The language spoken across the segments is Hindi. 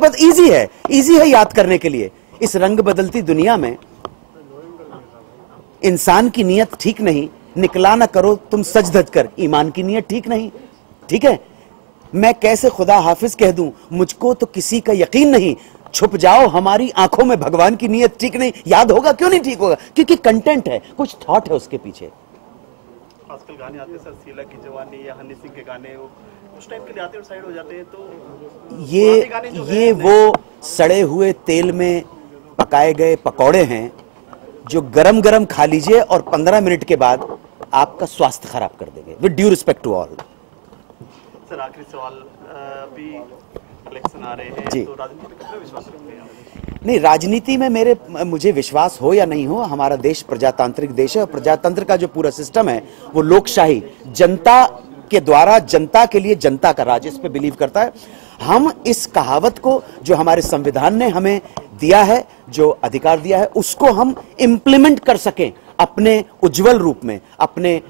बस इजी है याद करने के लिए। इस रंग बदलती दुनिया में इंसान की नीयत ठीक नहीं, निकला ना करो तुम सज धज कर, ईमान की नीयत ठीक नहीं। ठीक है, मैं कैसे खुदा हाफिज कह दूं, मुझको तो किसी का यकीन नहीं, छुप जाओ हमारी आंखों में, भगवान की नीयत ठीक नहीं। याद होगा, क्यों नहीं ठीक होगा? क्योंकि कंटेंट है, कुछ थॉट है उसके पीछे। आजकल गाने आते हैं सर, शीला की जवानी या हनी सिंह के गाने, वो उस टाइप के लिए आते हैं और साइड हो जाते हैं। तो ये वो सड़े हुए तेल में पकाए गए पकौड़े हैं जो गरम गरम खा लीजिए और 15 मिनट के बाद आपका स्वास्थ्य खराब कर देंगे। With due respect to all. Sir आखिरी सवाल, अभी इलेक्शन आ रहे हैं जी। तो राजनीति में कितना विश्वास रखते हैं आप? नहीं, राजनीति में मुझे विश्वास हो या नहीं हो, हमारा देश प्रजातांत्रिक देश है और प्रजातंत्र का जो पूरा सिस्टम है वो लोकशाही, जनता के द्वारा जनता के लिए जनता का राज, इस पे बिलीव करता है। हम इस कहावत को जो हमारे संविधान ने हमें दिया है, जो अधिकार दिया है, उसको हम इंप्लीमेंट कर सकें अपने उज्जवल रूप में, अपने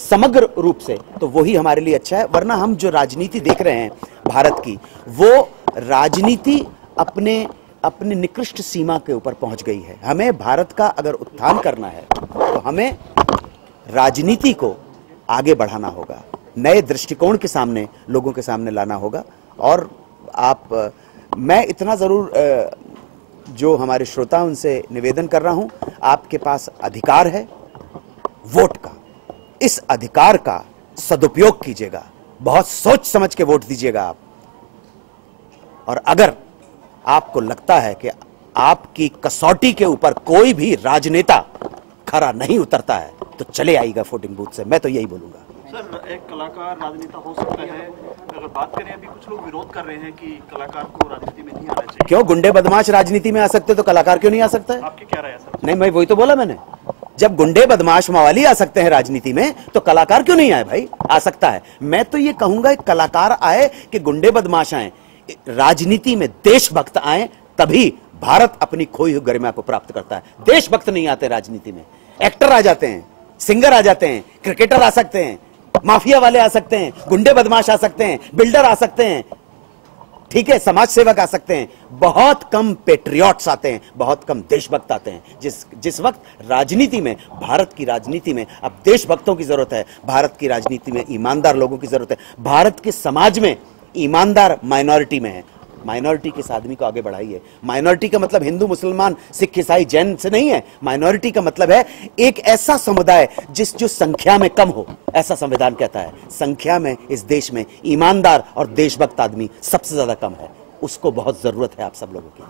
समग्र रूप से, तो वही हमारे लिए अच्छा है। वरना हम जो राजनीति देख रहे हैं भारत की, वो राजनीति अपने निकृष्ट सीमा के ऊपर पहुंच गई है। हमें भारत का अगर उत्थान करना है तो हमें राजनीति को आगे बढ़ाना होगा, नए दृष्टिकोण के सामने लोगों के सामने लाना होगा। और मैं इतना जरूर जो हमारे श्रोता उनसे निवेदन कर रहा हूं, आपके पास अधिकार है वोट का, इस अधिकार का सदुपयोग कीजिएगा, बहुत सोच समझ के वोट दीजिएगा आप। और अगर आपको लगता है कि आपकी कसौटी के ऊपर कोई भी राजनेता खरा नहीं उतरता है तो चले आइएगा वोटिंग बूथ से, मैं तो यही बोलूंगा। सर एक कलाकार राजनेता हो सकता है, अगर बात करें, अभी कुछ लोग विरोध कर रहे हैं कि कलाकार को राजनीति में नहीं आना चाहिए। क्यों? गुंडे बदमाश राजनीति में आ सकते तो कलाकार क्यों नहीं आ सकता है? आपकी क्या राय है सर? नहीं, मैं वही तो बोला मैंने, जब गुंडे बदमाश मवाली आ सकते हैं राजनीति में तो कलाकार क्यों नहीं आए? भाई आ सकता है। मैं तो ये कहूंगा कलाकार आए कि गुंडे बदमाश आए, राजनीति में देशभक्त आए, तभी भारत अपनी खोई हुई गरिमा को प्राप्त करता है। देशभक्त नहीं आते राजनीति में, एक्टर आ जाते हैं, सिंगर आ जाते हैं, क्रिकेटर आ सकते हैं, माफिया वाले आ सकते हैं, गुंडे बदमाश आ सकते हैं, बिल्डर आ सकते हैं, ठीक है, समाज सेवक आ सकते हैं, बहुत कम पेट्रियट्स आते हैं, बहुत कम देशभक्त आते हैं। जिस वक्त राजनीति में, भारत की राजनीति में अब देशभक्तों की जरूरत है, भारत की राजनीति में ईमानदार लोगों की जरूरत है। भारत के समाज में ईमानदार माइनॉरिटी में है, माइनॉरिटी के इस आदमी को आगे बढ़ाइए। माइनॉरिटी का मतलब हिंदू मुसलमान सिख ईसाई जैन से नहीं है, माइनॉरिटी का मतलब है एक ऐसा समुदाय जो संख्या में कम हो, ऐसा संविधान कहता है। संख्या में इस देश में ईमानदार और देशभक्त आदमी सबसे ज्यादा कम है, उसको बहुत जरूरत है आप सब लोगों की।